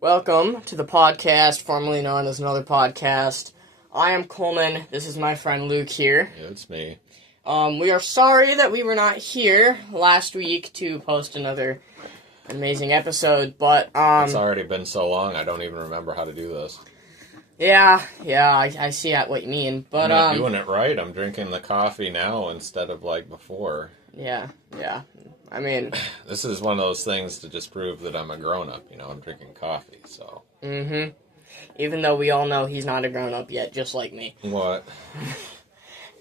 Welcome to the podcast, formerly known as Another Podcast. I am Coleman. This is my friend Luke here. Yeah, it's me. We are sorry that we were not here last week to post another amazing episode, but It's already been so long, I don't even remember how to do this. Yeah, I see what you mean, but I'm not doing it right. I'm drinking the coffee now instead of like before. Yeah. I mean, this is one of those things to just prove that I'm a grown-up, I'm drinking coffee, so. Even though we all know he's not a grown-up yet, just like me. What?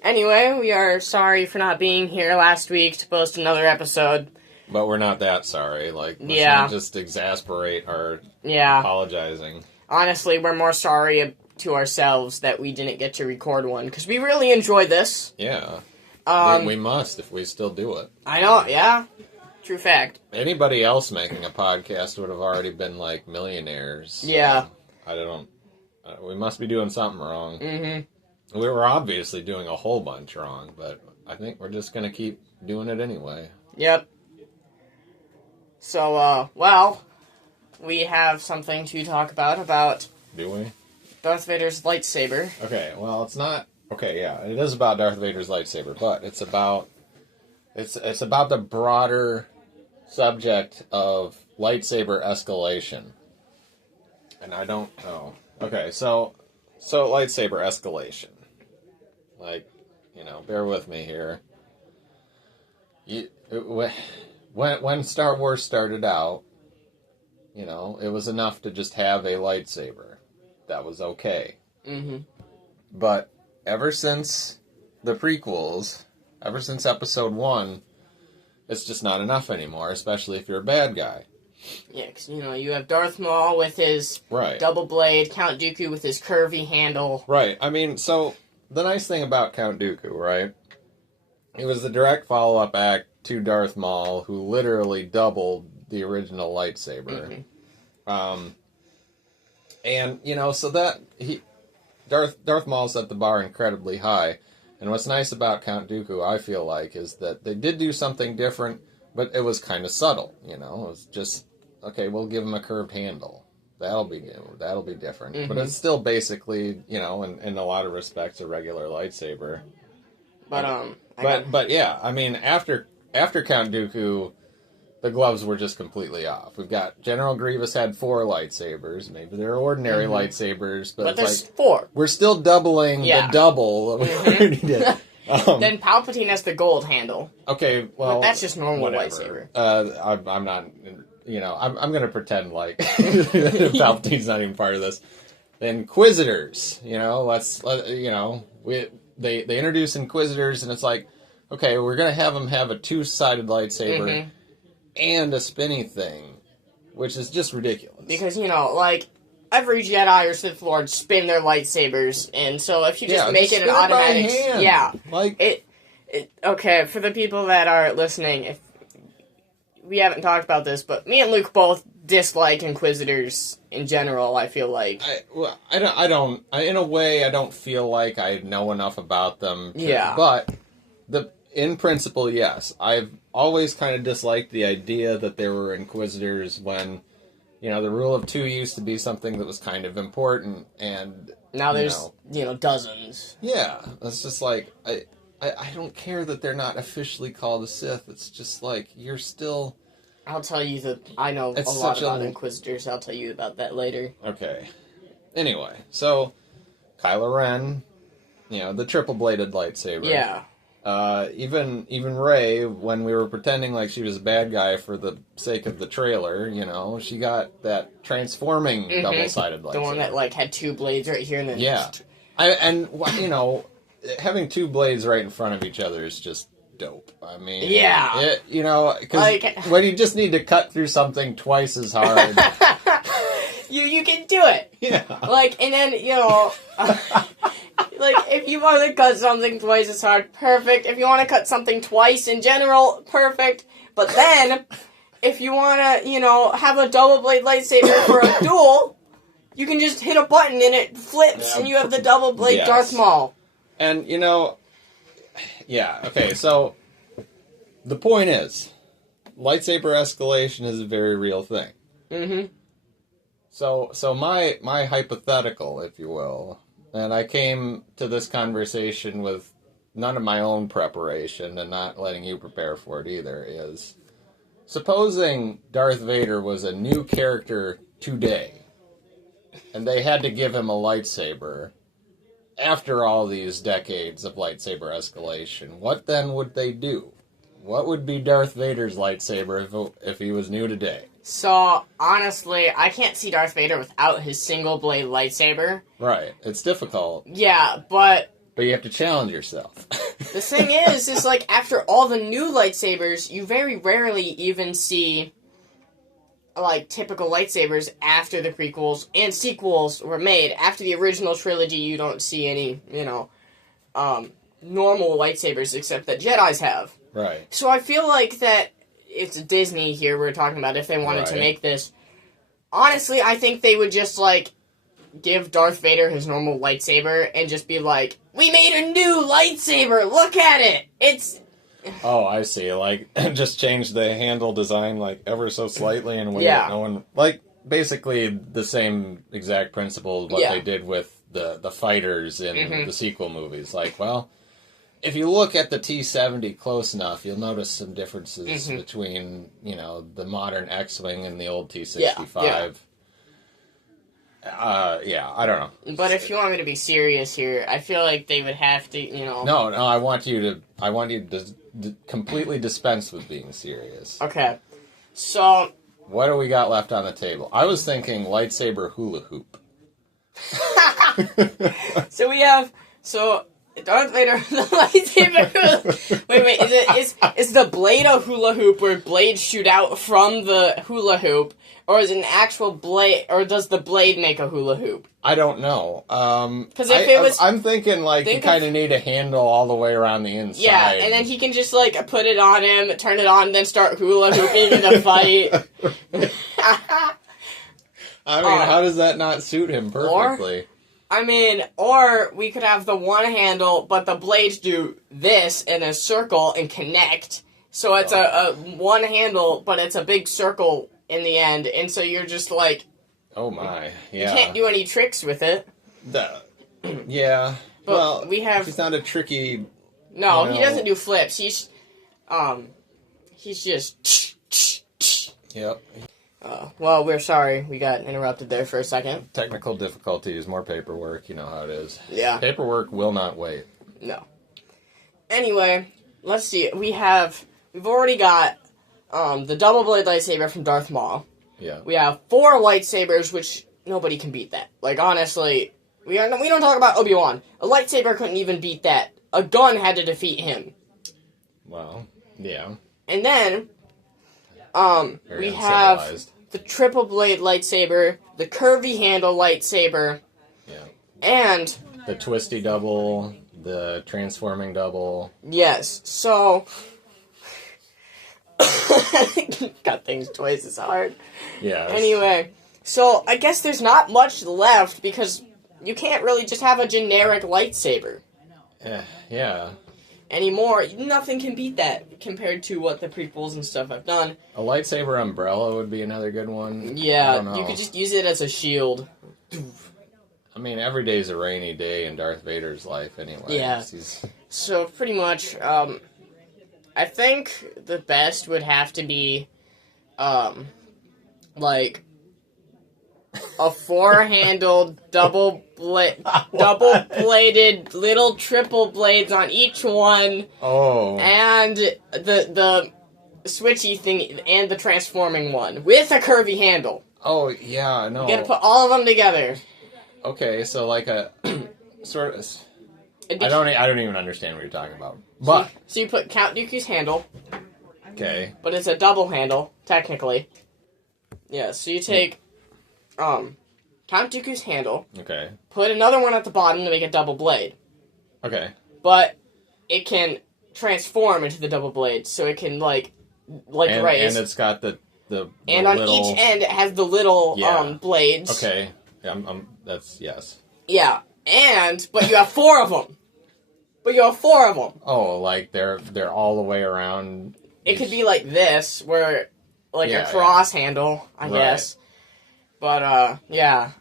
Anyway, we are sorry for not being here last week to post another episode. But we're not that sorry. Let's not just exasperate our apologizing. Honestly, we're more sorry to ourselves that we didn't get to record one, because we really enjoyed this. Yeah. We must, if we still do it. I know, yeah. True fact. Anybody else making a podcast would have already been, like, millionaires. So yeah. We must be doing something wrong. We were obviously doing a whole bunch wrong, but I think we're just going to keep doing it anyway. Yep. So, we have something to talk about... Do we? Darth Vader's lightsaber. Okay, well, it's not... Okay, yeah, it is about Darth Vader's lightsaber, but it's about the broader subject of lightsaber escalation. And I don't know. Okay, so lightsaber escalation. Like, bear with me here. When Star Wars started out, it was enough to just have a lightsaber. That was okay. But ever since the prequels, ever since Episode 1, it's just not enough anymore, especially if you're a bad guy. Yeah, because, you have Darth Maul with his double blade, Count Dooku with his curvy handle. Right. I mean, so, the nice thing about Count Dooku, right? It was the direct follow-up act to Darth Maul, who literally doubled the original lightsaber. And, so that... Darth Maul set the bar incredibly high. And what's nice about Count Dooku, I feel like, is that they did do something different, but it was kind of subtle, It was just, okay, we'll give him a curved handle. That'll be different. But it's still basically, in a lot of respects, a regular lightsaber. But yeah, I mean, after Count Dooku, the gloves were just completely off. We've got General Grievous had 4 lightsabers. Maybe they're ordinary lightsabers, but there's 4. We're still doubling the double that we already did. Then Palpatine has the gold handle. Okay, well, but that's just normal lightsaber. I'm not, I'm going to pretend like Palpatine's not even part of this. The Inquisitors, they introduce Inquisitors, and it's like, okay, we're going to have them have a 2-sided lightsaber. And a spinny thing, which is just ridiculous. Because, every Jedi or Sith Lord spin their lightsabers, and so if you just make it an automatic... Okay, for the people that are listening, if we haven't talked about this, but me and Luke both dislike Inquisitors in general, I feel like. In a way, I don't feel like I know enough about them. But, in principle, yes. I've always kind of disliked the idea that there were Inquisitors when, the rule of 2 used to be something that was kind of important, and... Now there's, dozens. Yeah, it's just like, I don't care that they're not officially called a Sith, it's just like, you're still... I'll tell you I know a lot about Inquisitors, I'll tell you about that later. Okay. Anyway, so, Kylo Ren, the triple-bladed lightsaber. Yeah. Even Rey, when we were pretending like she was a bad guy for the sake of the trailer, she got that transforming double-sided lightsaber. The one that, had 2 blades right here and then... Yeah. Having 2 blades right in front of each other is just dope. I mean... Yeah. Because when you just need to cut through something twice as hard... you can do it! Yeah. And then, if you want to cut something twice as hard, perfect. If you want to cut something twice in general, perfect. But then, if you want to, have a double blade lightsaber for a duel, you can just hit a button and it flips and you have the double blade Darth Maul. And, okay, so the point is, lightsaber escalation is a very real thing. So my hypothetical, if you will, and I came to this conversation with none of my own preparation and not letting you prepare for it either, is supposing Darth Vader was a new character today, and they had to give him a lightsaber after all these decades of lightsaber escalation, what then would they do? What would be Darth Vader's lightsaber if he was new today? So, honestly, I can't see Darth Vader without his single-blade lightsaber. Right. It's difficult. Yeah, but you have to challenge yourself. the thing is like, after all the new lightsabers, you very rarely even see, like, typical lightsabers after the prequels and sequels were made. After the original trilogy, you don't see any, normal lightsabers except that Jedis have. Right. So I feel like that it's Disney here we're talking about if they wanted to make this. Honestly, I think they would just, like, give Darth Vader his normal lightsaber and just be like, we made a new lightsaber! Look at it! It's... Oh, I see. Like, just change the handle design, like, ever so slightly in a way Yeah. that no one... Like, basically the same exact principle of what they did with the fighters in the sequel movies. Like, well, if you look at the T-70 close enough, you'll notice some differences between, the modern X-Wing and the old T-65. I don't know. But if you want me to be serious here, I feel like they would have to, No, I want you to completely dispense with being serious. Okay. So... What do we got left on the table? I was thinking lightsaber hula hoop. So we have... So... Darth Vader, the lightsaber hula... Wait, is the blade a hula hoop where blades shoot out from the hula hoop? Or is it an actual blade... Or does the blade make a hula hoop? I don't know. Because if it was... I'm thinking, like, you kind of need a handle all the way around the inside. Yeah, and then he can just, like, put it on him, turn it on, and then start hula hooping in a fight. I mean, how does that not suit him perfectly? Or we could have the one handle, but the blades do this in a circle and connect. So it's a one handle, but it's a big circle in the end, and so you're just like... Oh my, yeah. You can't do any tricks with it. Yeah. But well, we have... He's not a tricky... No, he doesn't do flips. He's just... Yep. Well, we're sorry. We got interrupted there for a second. Technical difficulties, more paperwork, you know how it is. Yeah. Paperwork will not wait. No. Anyway, let's see. We've already got the double blade lightsaber from Darth Maul. Yeah. We have 4 lightsabers, which nobody can beat that. Like, honestly, we don't talk about Obi-Wan. A lightsaber couldn't even beat that. A gun had to defeat him. Well, yeah. And then, Very we have uncivilized. the triple blade lightsaber, the curvy handle lightsaber, and... The twisty double, the transforming double. Yes, so... Got things twice as hard. Yeah. Anyway, so I guess there's not much left because you can't really just have a generic lightsaber. Yeah. Anymore. Nothing can beat that compared to what the prequels and stuff have done. A lightsaber umbrella would be another good one. Yeah, you could just use it as a shield. I mean, every day's a rainy day in Darth Vader's life anyway. Yeah. So pretty much, I think the best would have to be, like, a 4-handled, double-bladed, little triple blades on each one. Oh. And the switchy thing, and the transforming one, with a curvy handle. Oh, yeah, no. You gotta put all of them together. Okay, so like a, sort of... I don't even understand what you're talking about. But so you put Count Dooku's handle. Okay. But it's a double handle, technically. Yeah, so you take Count Dooku's handle. Okay. Put another one at the bottom to make a double blade. Okay. But it can transform into the double blade, so it can raise. And it's got the and on each end it has the little blades. Okay. That's yes. Yeah. But you have 4 of them. Oh, like they're all the way around. It could be like this, where a cross handle, I guess. But, yeah.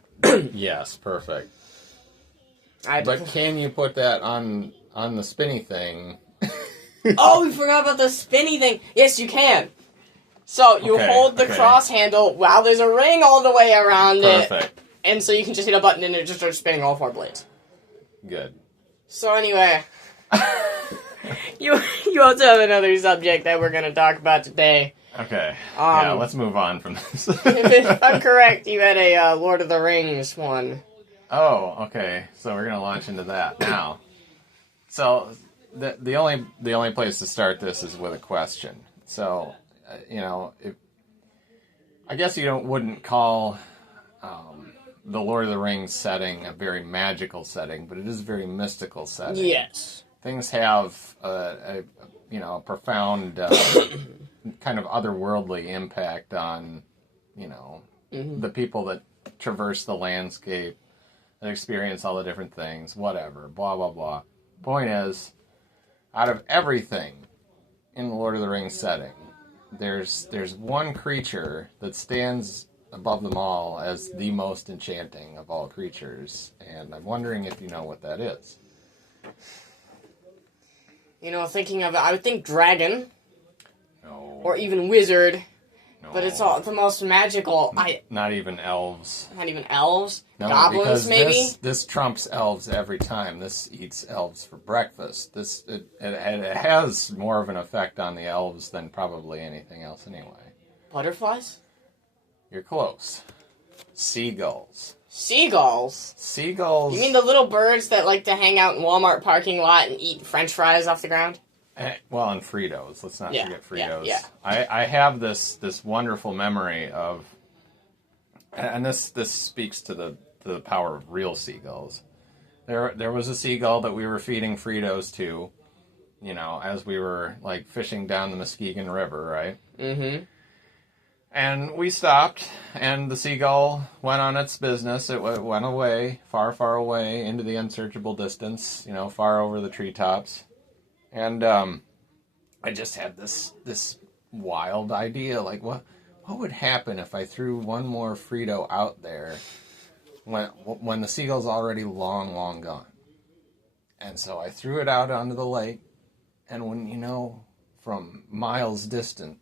Yes, perfect. I But can you put that on the spinny thing? Oh, we forgot about the spinny thing. Yes, you can. So you hold the cross handle while there's a ring all the way around it. Perfect. And so you can just hit a button and it just starts spinning all 4 blades. Good. So anyway, you also have another subject that we're going to talk about today. Okay. Yeah, let's move on from this. If I'm correct, you had a Lord of the Rings one. Oh, okay. So we're gonna launch into that now. So the only place to start this is with a question. So I guess you wouldn't call the Lord of the Rings setting a very magical setting, but it is a very mystical setting. Yes. Things have a profound kind of otherworldly impact on the people that traverse the landscape, that experience all the different things, whatever, blah blah blah. Point is, out of everything in the Lord of the Rings setting, there's one creature that stands above them all as the most enchanting of all creatures, and I'm wondering if you know what that is. Thinking of it, I would think dragon. No. Or even wizard. No. But it's all the most magical. Not even elves. Not even elves? No, goblins, because maybe? This trumps elves every time. This eats elves for breakfast. It has more of an effect on the elves than probably anything else anyway. Butterflies? You're close. Seagulls. Seagulls? Seagulls. You mean the little birds that like to hang out in Walmart parking lot and eat French fries off the ground? Well, and Fritos. Let's not forget Fritos. Yeah. I have this wonderful memory of, and this speaks to the power of real seagulls. There was a seagull that we were feeding Fritos to, as we were like fishing down the Muskegon River, right? Mm-hmm. And we stopped, and the seagull went on its business. It went away, far, far away, into the unsearchable distance, far over the treetops. And I just had this wild idea, like what would happen if I threw one more Frito out there when the seagull's already long, long gone? And so I threw it out onto the lake, and when from miles distant,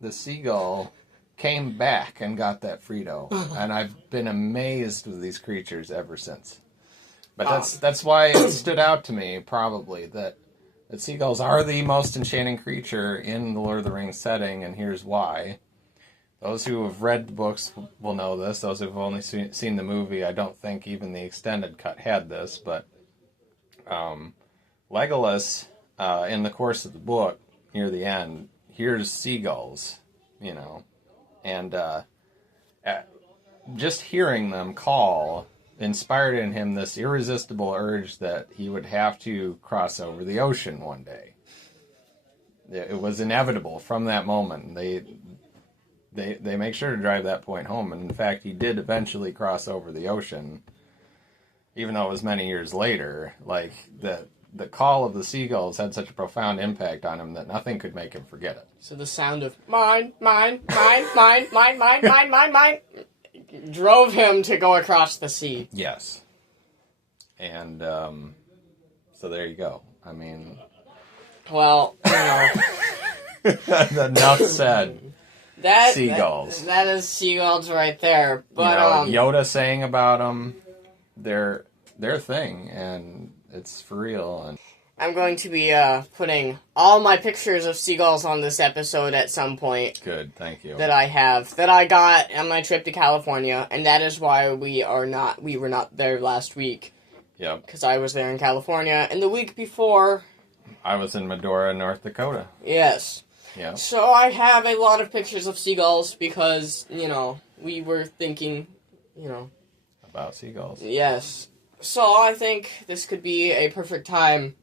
the seagull came back and got that Frito, and I've been amazed with these creatures ever since. But that's why it stood out to me, probably, that seagulls are the most enchanting creature in the Lord of the Rings setting, and here's why. Those who have read the books will know this. Those who have only seen the movie, I don't think even the extended cut had this, but Legolas, in the course of the book, near the end, hears seagulls, and just hearing them call inspired in him this irresistible urge that he would have to cross over the ocean one day. It was inevitable from that moment. They make sure to drive that point home, and in fact, he did eventually cross over the ocean, even though it was many years later. Like the call of the seagulls had such a profound impact on him that nothing could make him forget it. So the sound of mine, mine, mine, mine, mine, mine, mine, mine, mine drove him to go across the sea. Yes. And so there you go. I mean, well, enough said. Seagulls. That is seagulls right there. But Yoda saying about them, their thing, and it's for real. And I'm going to be putting all my pictures of seagulls on this episode at some point. Good, thank you. That I got on my trip to California, and that is why we were not there last week. Yep. Because I was there in California, and the week before I was in Medora, North Dakota. Yes. Yeah. So I have a lot of pictures of seagulls because, we were thinking, about seagulls. Yes. So I think this could be a perfect time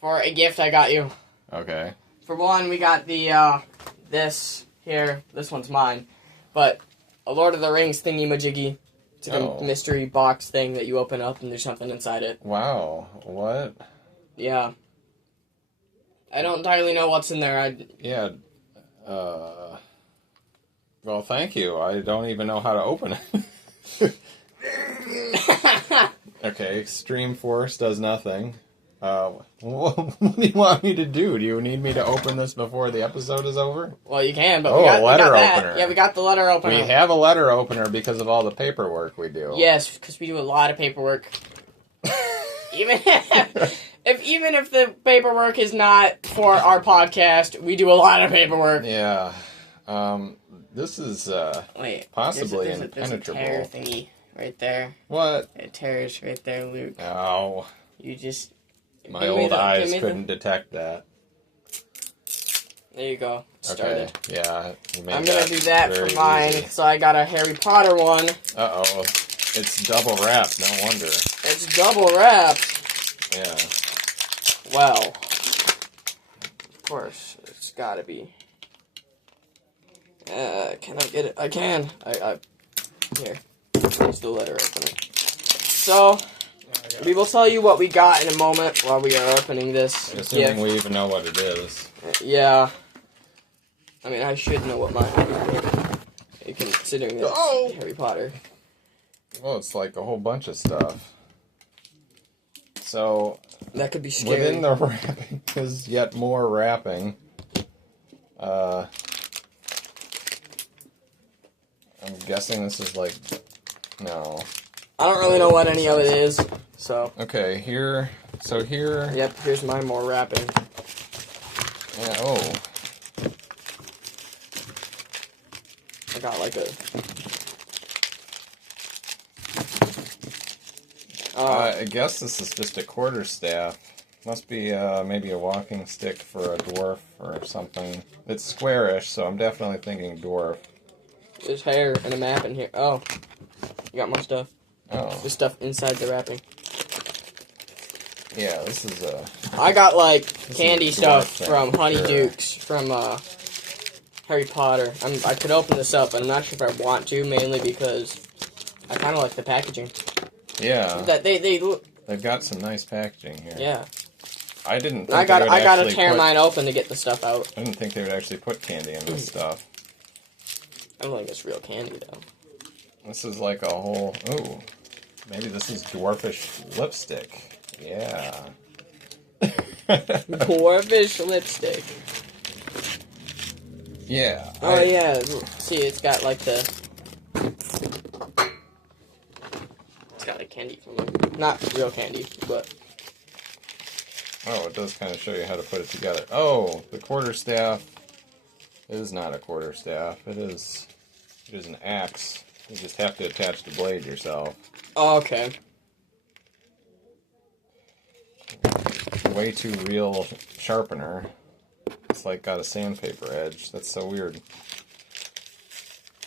for a gift I got you. Okay. For one, we got the, this here. This one's mine. But a Lord of the Rings thingy-majiggy. It's like a mystery box thing that you open up and there's something inside it. Wow. What? Yeah. I don't entirely know what's in there. Well, thank you. I don't even know how to open it. Okay, extreme force does nothing. What do you want me to do? Do you need me to open this before the episode is over? Well, you can, but Oh, we got a letter that. opener. Yeah, we got the letter opener. We have a letter opener because of all the paperwork we do. Yes, because we do a lot of paperwork. even if the paperwork is not for our podcast, we do a lot of paperwork. Yeah. This is possibly impenetrable. There's a tear thingy right there. What? It tears right there, Luke. Oh. You just... My old eyes couldn't detect that. There you go. Started. Okay. Yeah. I'm gonna do that for mine. Easy. So I got a Harry Potter one. Uh-oh. It's double wrapped, no wonder. It's double wrapped. Yeah. Well, of course, it's gotta be. Can I get it? I can. Here. Here's the letter opener. So, we will tell you what we got in a moment while we are opening this. Assuming gift. we even know what it is. Yeah. I mean, I should know what mine is. Considering it's Harry Potter. Well, it's like a whole bunch of stuff. So, that could be scary. Within the wrapping is yet more wrapping. I'm guessing this is like... No. I don't really know what any of it is, so... Okay, here... So here... Yep, here's my more wrapping. Yeah, oh. I got like a... I guess this is just a quarterstaff. Must be maybe a walking stick for a dwarf or something. It's squarish, so I'm definitely thinking dwarf. There's hair and a map in here. Oh. You got more stuff. Oh. There's stuff inside the wrapping. Yeah, this is a... I got, like, candy stuff from Honey Dukes from Harry Potter. I could open this up, but I'm not sure if I want to, mainly because I kind of like the packaging. Yeah. They've got some nice packaging here. Yeah. I didn't think I got to tear mine open to get the stuff out. I didn't think they would actually put candy in this stuff. I don't think it's real candy, though. This is like a whole... Ooh. Maybe this is dwarfish lipstick. Yeah. Dwarfish lipstick. Yeah. Oh, yeah. See, it's got like the... It's got like candy from it. Not real candy, but... Oh, it does kind of show you how to put it together. Oh, the quarterstaff is not a quarterstaff. It is an axe. You just have to attach the blade yourself. Oh, okay. Way too real sharpener. It's like got a sandpaper edge. That's so weird.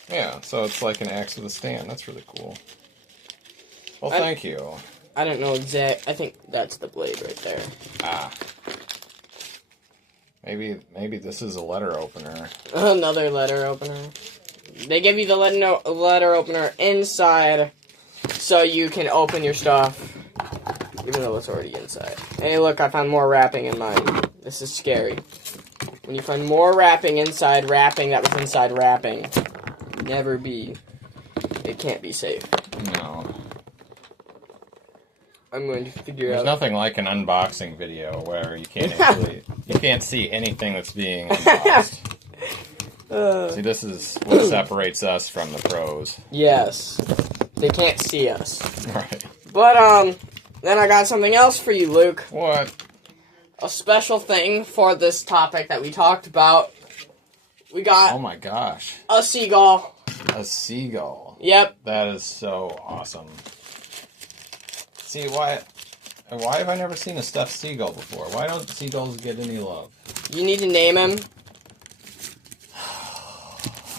Yeah, so it's like an axe with a stand. That's really cool. Well, thank you. I don't know exact. I think that's the blade right there. Ah. Maybe this is a letter opener. Another letter opener. They give you the letter opener inside so you can open your stuff, even though it's already inside. Hey, look, I found more wrapping in mine. This is scary. When you find more wrapping inside wrapping that was inside wrapping, it can't be safe. No. I'm going to figure There's out. nothing like an unboxing video where you can't see anything that's being unboxed. See, this is what separates us from the pros. Yes. They can't see us. Right. But, then I got something else for you, Luke. What? A special thing for this topic that we talked about. We got... Oh my gosh. A seagull. A seagull. Yep. That is so awesome. See, why have I never seen a stuffed seagull before? Why don't seagulls get any love? You need to name him.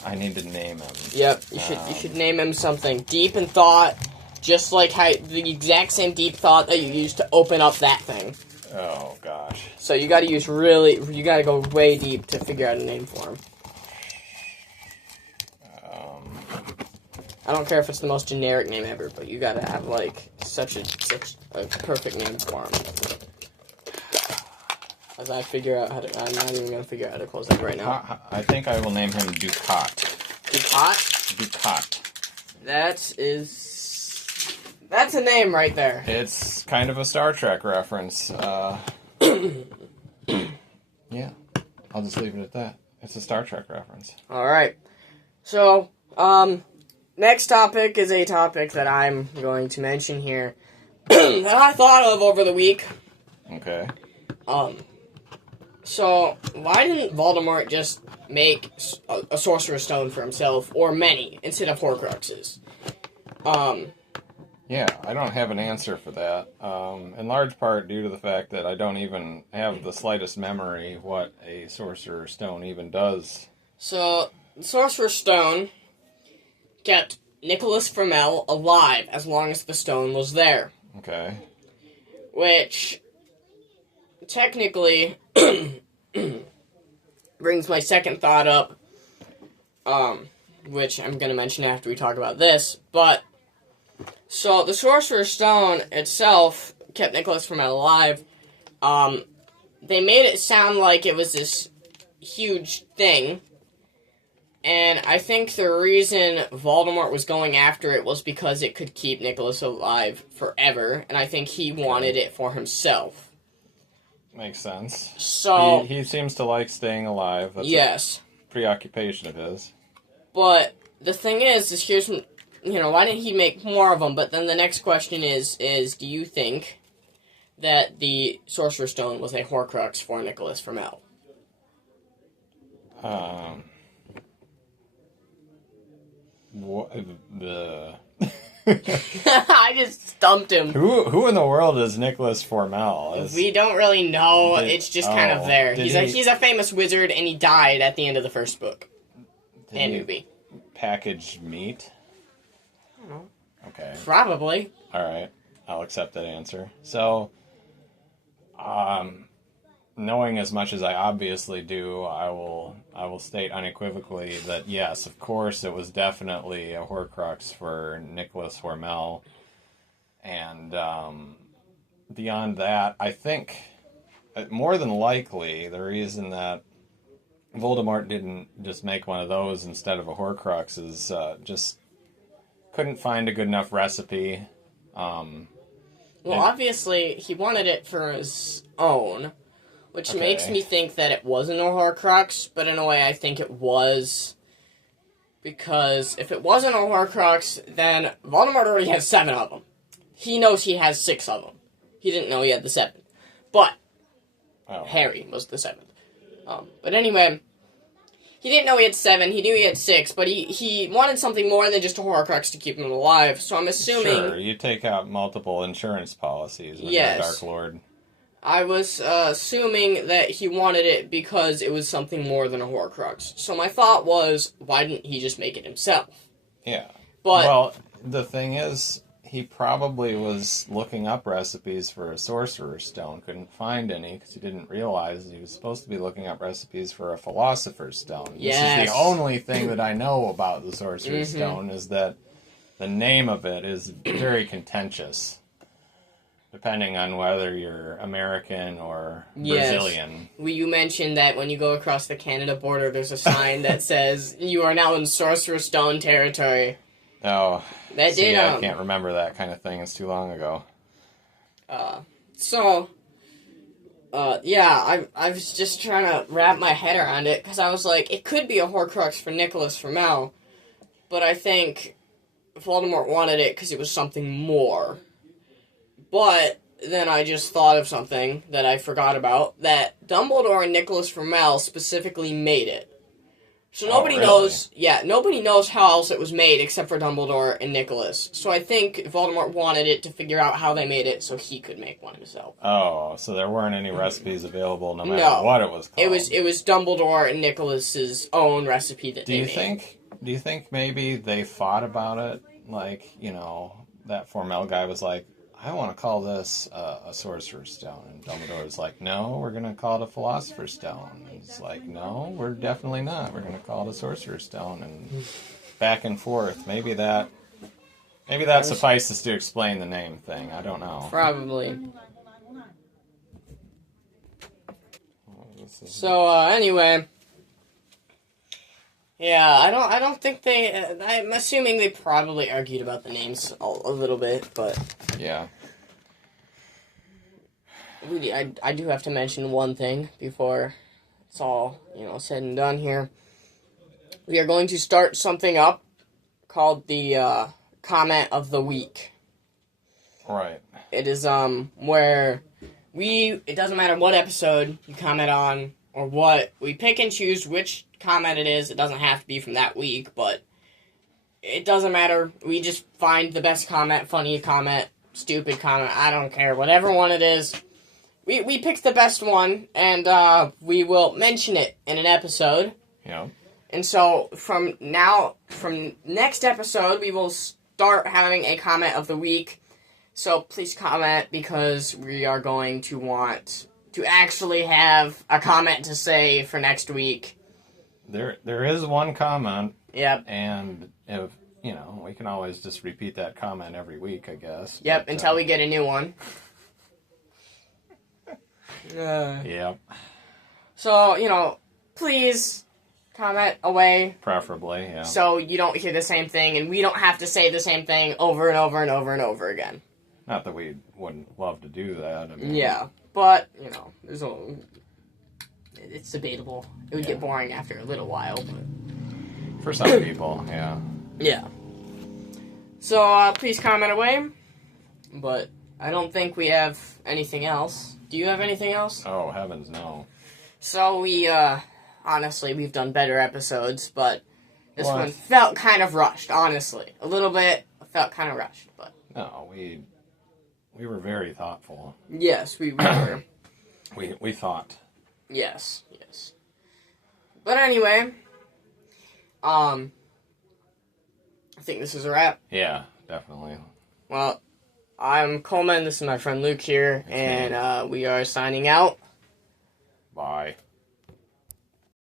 I need to name him. Yep, you should name him something deep in thought, just like the exact same deep thought that you used to open up that thing. Oh gosh. So you gotta you gotta go way deep to figure out a name for him. I don't care if it's the most generic name ever, but you gotta have like such a perfect name for him. As I figure out I'm not even gonna figure out how to close that right now. I think I will name him Ducat. Ducat. That's a name right there. It's kind of a Star Trek reference. Yeah, I'll just leave it at that. It's a Star Trek reference. Alright. So, next topic is a topic that I'm going to mention here that I thought of over the week. Okay. So, why didn't Voldemort just make a Sorcerer's Stone for himself, or many, instead of Horcruxes? Yeah, I don't have an answer for that. In large part due to the fact that I don't even have the slightest memory what a Sorcerer's Stone even does. So, the Sorcerer's Stone kept Nicholas Flamel alive as long as the stone was there. Okay. Which, technically, brings my second thought up, which I'm going to mention after we talk about this, but, so the Sorcerer's Stone itself kept Nicholas Flamel alive. They made it sound like it was this huge thing, and I think the reason Voldemort was going after it was because it could keep Nicholas alive forever, and I think he wanted it for himself. Makes sense. So he seems to like staying alive. That's yes, a preoccupation of his. but the thing is here's, why didn't he make more of them? But then the next question is do you think that the Sorcerer's Stone was a Horcrux for Nicholas Flamel? What the? I just stumped him. Who in the world is Nicholas Flamel? We don't really know. It's just kind of there. He's a famous wizard, and he died at the end of the first book and movie. Packaged meat? I don't know. Okay. Probably. All right. I'll accept that answer. So, knowing as much as I obviously do, I will state unequivocally that yes, of course, it was definitely a Horcrux for Nicholas Flamel. And beyond that, I think more than likely the reason that Voldemort didn't just make one of those instead of a Horcrux is just couldn't find a good enough recipe. Obviously, he wanted it for his own, which makes me think that it wasn't a Horcrux, but in a way I think it was, because if it wasn't a Horcrux, then Voldemort already has 7 of them. He knows he has 6 of them. He didn't know he had the 7th. But Harry was the 7th. But anyway, he didn't know he had 7, he knew he had 6, but he wanted something more than just a Horcrux to keep him alive, so I'm assuming... Sure, you take out multiple insurance policies when you're a Dark Lord. I was assuming that he wanted it because it was something more than a Horcrux. So my thought was, why didn't he just make it himself? Yeah. But... Well, the thing is, he probably was looking up recipes for a Sorcerer's Stone, couldn't find any, because he didn't realize he was supposed to be looking up recipes for a Philosopher's Stone. Yes. This is the only thing that I know about the Sorcerer's Stone, is that the name of it is very contentious, depending on whether you're American or Brazilian. You mentioned that when you go across the Canada border, there's a sign that says, "You are now in Sorcerer's Stone territory." Oh, I can't remember that kind of thing. It's too long ago. I was just trying to wrap my head around it, because I was like, it could be a Horcrux for Nicholas Flamel, but I think Voldemort wanted it because it was something more. But then I just thought of something that I forgot about, that Dumbledore and Nicholas Flamel specifically made it. So nobody knows how else it was made except for Dumbledore and Nicholas. So I think Voldemort wanted it to figure out how they made it so he could make one himself. Oh, so there weren't any recipes available no matter what it was called. It was Dumbledore and Nicholas's own recipe that they made. Do you think maybe they fought about it? Like, that Flamel guy was like, I want to call this a Sorcerer's Stone. And Dumbledore was like, no, we're going to call it a Philosopher's Stone. And it's like, no, we're definitely not. We're going to call it a Sorcerer's Stone. And back and forth. Maybe that suffices to explain the name thing. I don't know. Probably. So, anyway. Yeah, I don't think they. I'm assuming they probably argued about the names a little bit, but Yeah. I do have to mention one thing before it's all said and done here. We are going to start something up called the comment of the week. Right. It is where it doesn't matter what episode you comment on or what, we pick and choose which comment it is. It doesn't have to be from that week, but it doesn't matter. We just find the best comment, funny comment, stupid comment, I don't care, whatever one it is. We pick the best one, and we will mention it in an episode. Yeah. And so from next episode, we will start having a comment of the week. So please comment, because we are going to want to actually have a comment to say for next week. There is one comment. Yep. And if we can always just repeat that comment every week, I guess. Yep, but, until we get a new one. Yep. So, please comment away. Preferably, yeah. So you don't hear the same thing, and we don't have to say the same thing over and over and over and over again. Not that we wouldn't love to do that. I mean, yeah, but, it's debatable. It would get boring after a little while. But for some people, yeah. Yeah. So, please comment away. But I don't think we have anything else. Do you have anything else? Oh, heavens, no. So honestly, we've done better episodes, but this one felt kind of rushed, honestly. A little bit felt kind of rushed, but... No, we were very thoughtful. Yes, we were. we thought. Yes. But anyway, I think this is a wrap. Yeah, definitely. Well, I'm Coleman, this is my friend Luke here, and we are signing out. Bye.